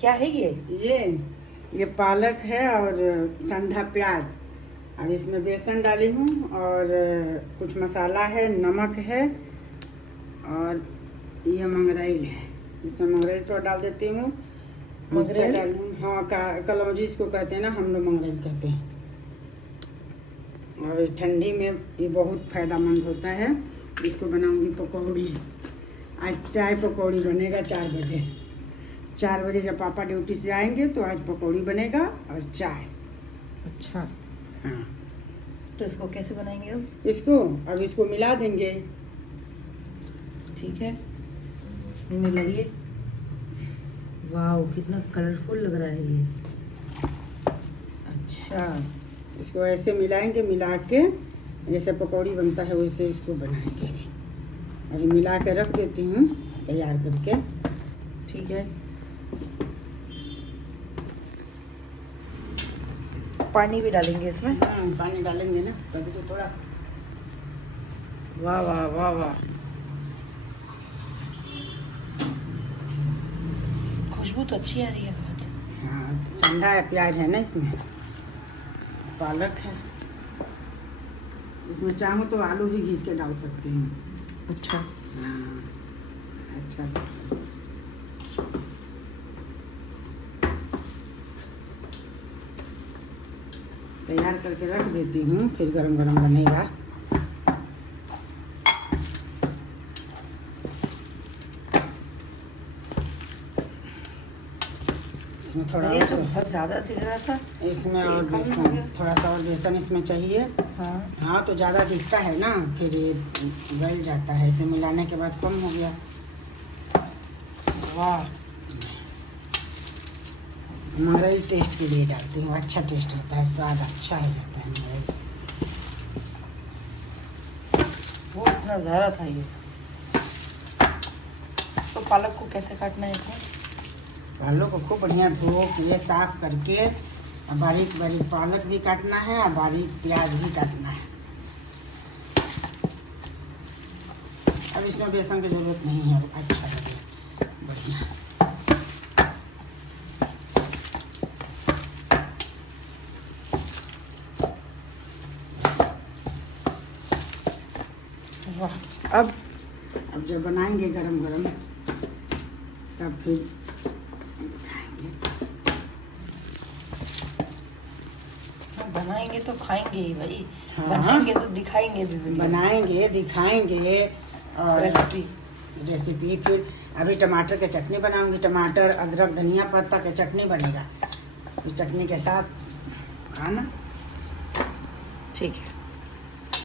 क्या है ये पालक है और ठंडा प्याज। अब इसमें बेसन डाली हूँ और कुछ मसाला है, नमक है और ये मंगरेल है। इसमें मंगरेल थोड़ा डाल देती हूँ। मंगरेल? हाँ, कलौंजी इसको कहते हैं ना, हम लोग मंगरेल कहते हैं। और ठंडी में ये बहुत फायदेमंद होता है। इसको बनाऊंगी पकौड़ी। आज चाय पकौड़ी बनेगा 4 बजे। 4 बजे जब पापा ड्यूटी से आएंगे तो आज पकौड़ी बनेगा और चाय। अच्छा, हाँ, तो इसको कैसे बनाएंगे अब? इसको मिला देंगे। ठीक है, मिलाइए। वाह, कितना कलरफुल लग रहा है ये। अच्छा, इसको ऐसे मिलाएंगे, मिला के जैसे पकौड़ी बनता है वैसे इसको बनाएंगे। और मिला के रख देती हूँ तैयार करके। ठीक है, पानी भी डालेंगे इसमें? पानी डालेंगे ना, तभी तो थोड़ा। वाह वाह वाह वाह, खुशबू तो अच्छी आ रही है बहुत। हाँ, ठंडा है, प्याज है ना इसमें, पालक है। इसमें चाहूँ तो आलू भी घिस के डाल सकती हूँ। अच्छा, हाँ, अच्छा। तैयार करके रख देती हूँ, फिर गरम गरम बनेगा। इसमें थोड़ा ये तो और बहुत ज़्यादा दिख रहा था। इसमें और बेसन, थोड़ा सा और बेसन इसमें चाहिए। हाँ, तो ज़्यादा दिखता है ना, फिर ये गल जाता है। इसे मिलाने के बाद कम हो गया। वाह, मंगरेल टेस्ट के लिए डालती हूँ, अच्छा टेस्ट होता है, स्वाद अच्छा हो जाता है मंगरेल से। वो इतना ज़्यादा था ये। तो पालक को कैसे काटना है इसमें? पालक को खूब बढ़िया धो के साफ करके बारीक बारीक पालक भी काटना है और बारीक प्याज भी काटना है। अब इसमें बेसन की ज़रूरत नहीं है, अच्छा लगे बढ़िया। वाह, अब जब बनाएंगे गरम गरम तब फिर बनाएंगे तो खाएंगे ही भाई। हाँ, बनाएंगे तो दिखाएंगे भी वीडियो। बनाएंगे, दिखाएंगे और रेसिपी। फिर अभी टमाटर की चटनी बनाऊंगी। टमाटर, अदरक, धनिया पत्ता की चटनी बनेगा। इस चटनी के साथ खाना। ठीक है।